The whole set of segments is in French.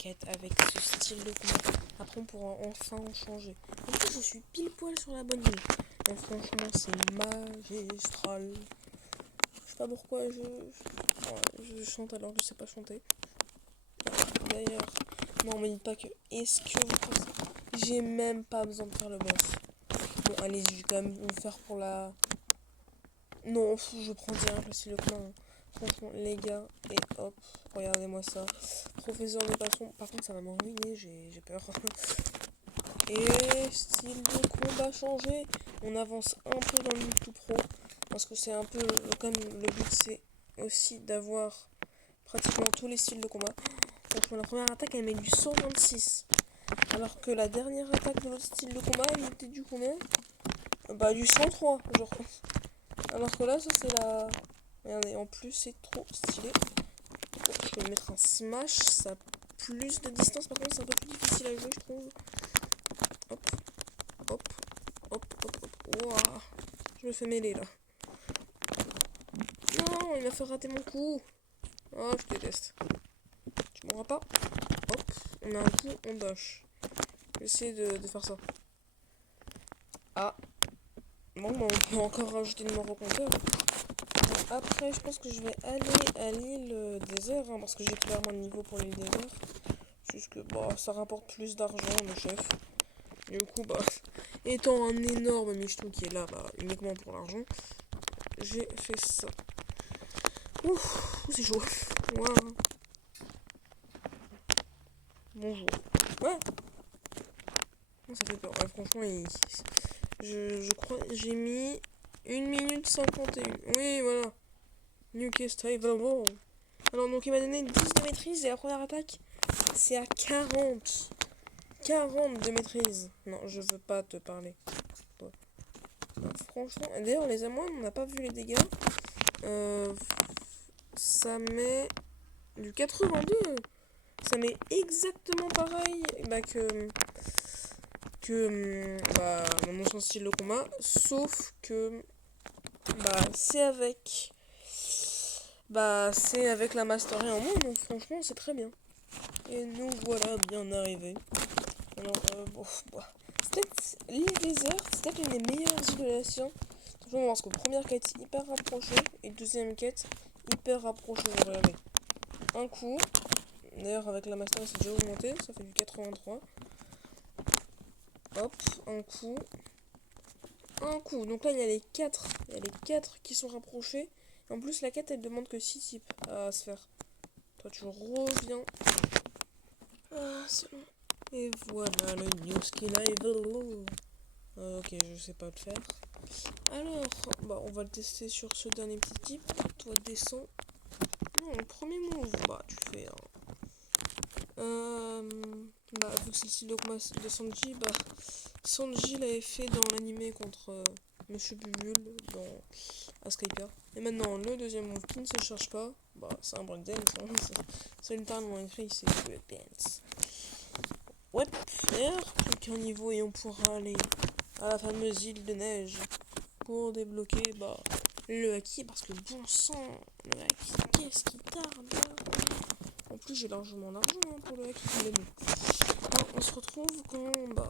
quête avec ce style de combat. Après, on pourra enfin en changer. En plus, je suis pile poil sur la bonne ligne. Donc, franchement, c'est magistral. Je sais pas pourquoi je chante alors que je sais pas chanter. D'ailleurs, non, me dites pas que. Est-ce que vous pensez. J'ai même pas besoin de faire le boss. Bon, allez, je vais quand même vous faire pour la. Non, je prends direct le style de combat. Franchement, les gars, et hop, regardez-moi ça. Professeur de passion. Par contre, ça va m'ennuyer, j'ai peur. Et style de combat changé. On avance un peu dans le tout pro. Parce que c'est un peu, comme le but, c'est aussi d'avoir pratiquement tous les styles de combat. Franchement, la première attaque, elle met du 126. Alors que la dernière attaque de l'autre style de combat, elle était du combien? Bah, du 103, genre. Alors que là, ça, c'est la. Regardez, en plus, c'est trop stylé. Je vais mettre un smash, ça a plus de distance, par contre, c'est un peu plus difficile à jouer, je trouve. Hop, hop, hop, hop, hop. Ouah, je me fais mêler là. Non, il m'a fait rater mon coup. Oh, je déteste. Tu m'auras pas. Hop, on a un coup, on dash. Je vais essayer de faire ça. Ah. Bon, bah, on peut encore rajouter le numéro compteur. Après, je pense que je vais aller à l'île désert, hein, parce que j'ai clairement le niveau pour l'île désert. Juste que bah, ça rapporte plus d'argent, le chef. Du coup, bah, étant un énorme micheton qui est là, bah, uniquement pour l'argent, j'ai fait ça. Ouf, c'est chaud. Wow. Bonjour. Ouais. Non, ça fait peur. Ouais, franchement, je crois j'ai mis 1 minute 51. Oui, voilà. Newcastle available. Alors, donc, il m'a donné 10 de maîtrise et la première attaque, c'est à 40. 40 de maîtrise. Non, je veux pas te parler. Toi. Non, franchement, d'ailleurs, les amours, on n'a pas vu les dégâts. Ça met du 82. Ça met exactement pareil bah, que bah, mon ancien style de combat. Sauf que bah, c'est avec la mastery en moins. Donc, franchement, c'est très bien. Et nous voilà bien arrivés. Alors, bon, bah, c'est peut-être l'île déserte, c'est peut-être une des meilleures îles de la science. Simplement parce que première quête hyper rapprochée et deuxième quête hyper rapprochée. Regardez. Un coup. D'ailleurs, avec la master, c'est déjà augmenté, ça fait du 83. Hop, un coup. Un coup. Donc là, il y a les 4. Il y a les 4 qui sont rapprochés. Et en plus, la quête, elle demande que 6 types à se faire. Toi, tu reviens. Ah, c'est long. Et voilà le new skill level. Ok, je sais pas le faire. Alors, bah, on va le tester sur ce dernier petit type. Toi, descends. Non, le premier move, bah, tu fais bah, vu que c'est le style de combat de Sanji, bah, Sanji l'avait fait dans l'animé contre Monsieur Bubule dans Askaika. Et maintenant, le deuxième move qui ne se cherche pas, bah, c'est un breakdance, hein, c'est littéralement écrit, c'est breakdance. Ouais, faire plus qu'un niveau et on pourra aller à la fameuse île de neige pour débloquer bah, le haki, parce que bon sang, le haki, qu'est-ce qui tarde là. En plus, j'ai largement d'argent hein, pour le haki, mais bon. Alors, on se retrouve quand bah.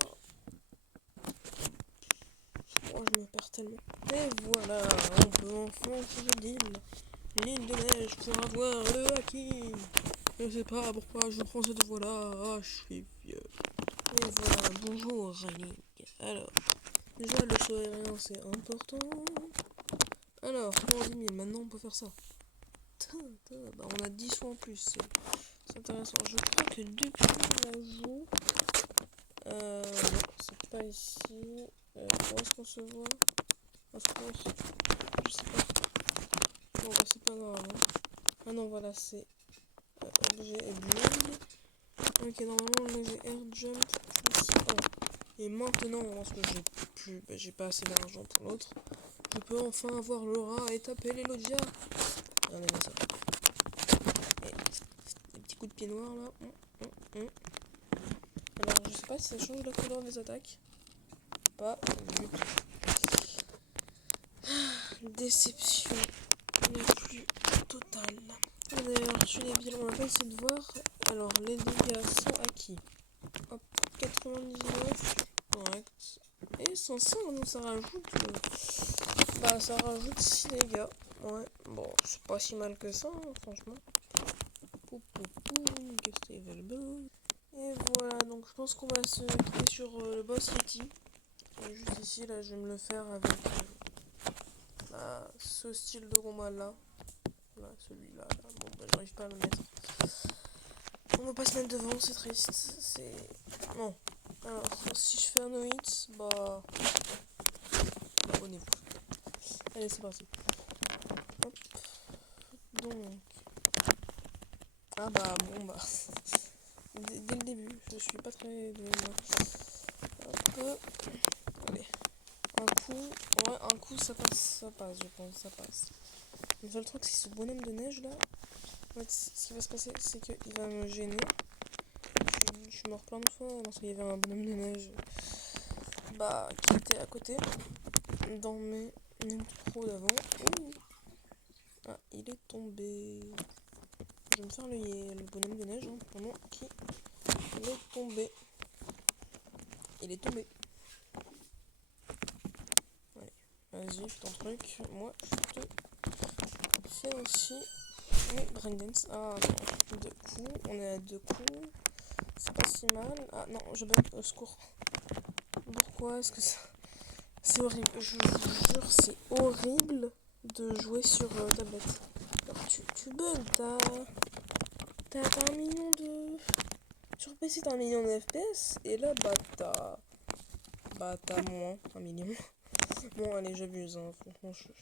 Oh, je me perds tellement. Et voilà, on peut enfin changer l'île de neige pour avoir le haki. Je sais pas pourquoi je prends cette voie là. Ah, je suis vieux. Et voilà, bonjour Raining. Alors, déjà le saut aérien c'est important. Alors, pour 10 000, maintenant on peut faire ça. Bah, on a 10 fois en plus, c'est intéressant. Je crois que depuis la joue, non, c'est pas ici. Où est-ce qu'on se voit? Je sais pas. Bon, bah, c'est pas grave. Hein. Ah non, voilà, c'est objet et blade. Ok, normalement, le air jump plus 1. Et maintenant, parce que j'ai pas assez d'argent pour l'autre, je peux enfin avoir l'aura et taper les Logia. Regardez ça. Et des petits coups de pied noirs là. Alors, je sais pas si ça change la couleur des attaques. Pas du tout. Déception la plus totale. D'ailleurs, chez les villes, on va pas essayer de voir Alors, les dégâts sont acquis. Hop, 99. Correct. Et 500, donc ça rajoute... ça rajoute 6 dégâts. Ouais, bon, c'est pas si mal que ça, hein, franchement. Guest available. Et voilà, donc je pense qu'on va se quitter sur le boss Yeti. Et juste ici, là, je vais me le faire avec ce style de combat là. Là, celui-là. Là. Bon, j'arrive pas à le mettre. On va pas se mettre devant, c'est triste. C'est. Non. Alors, si je fais un no hit, abonnez-vous. Allez, c'est parti. Hop. Donc. Dès le début, je suis pas très doué, moi. Hop. Allez. Un coup, ça passe, je pense, ça passe. Le seul truc, c'est ce bonhomme de neige là. En fait, ce qui va se passer, c'est qu'il va me gêner. Je suis mort plein de fois parce qu'il y avait un bonhomme de neige qui était à côté dans mes pro d'avant. Ah, il est tombé. Je vais me faire le bonhomme de neige pendant qu'il est tombé. Il est tombé. Allez, vas-y, fais ton truc. Moi, je te fais aussi mes braindance. Ah non, 2 coups. On est à 2 coups. C'est pas si mal. Ah non, je bug, au secours. Pourquoi est-ce que ça... C'est horrible, je vous jure, c'est horrible de jouer sur tablette. Alors tu bugs, t'as un million de... Sur PC t'as un million de FPS, et là t'as moins, un million. Bon allez, j'abuse, hein, franchement.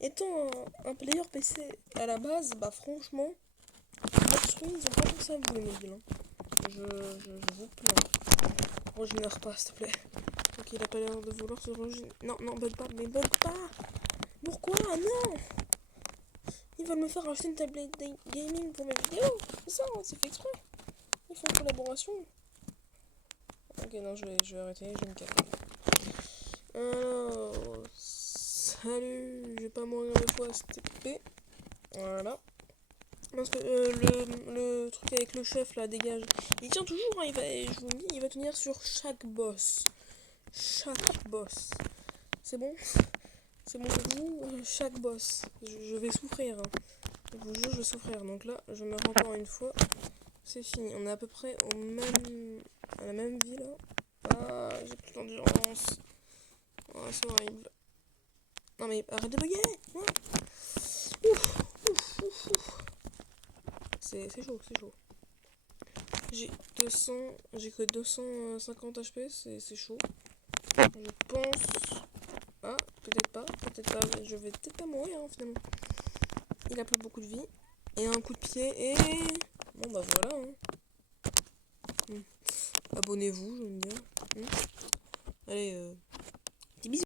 Étant un player PC à la base, franchement, ils ont pas pensé à vous les mobiles. Hein. Je vous plains. Régénère pas, s'il te plaît. Ok, il a pas l'air de vouloir se régénérer. Non, bug pas, mais bug pas. Pourquoi? Non. Ils veulent me faire acheter une tablette gaming pour mes vidéos. C'est ça, c'est fait exprès. Ils font une collaboration. Ok, non, je vais arrêter, je vais me calmer. Alors, salut, je vais pas mourir de fois, c'était épée. Voilà. Parce que le truc avec le chef là, dégage. Il tient toujours, hein, je vous le dis, il va tenir sur chaque boss. Chaque boss. C'est bon? C'est bon pour vous? Chaque boss. Je vais souffrir. Hein. Je vous jure, je vais souffrir. Donc là, je meurs encore une fois. C'est fini. On est à peu près à la même vie là. Ah, j'ai plus d'endurance. Ah, c'est horrible. Non mais arrête de bugger. Ouais. Ouf. C'est chaud, c'est chaud. J'ai que 250 HP, c'est chaud. Je pense... Ah, peut-être pas, je vais peut-être pas mourir hein, finalement. Il a plus beaucoup de vie. Et un coup de pied et... Bon voilà. Hein. Abonnez-vous, je veux dire. Allez,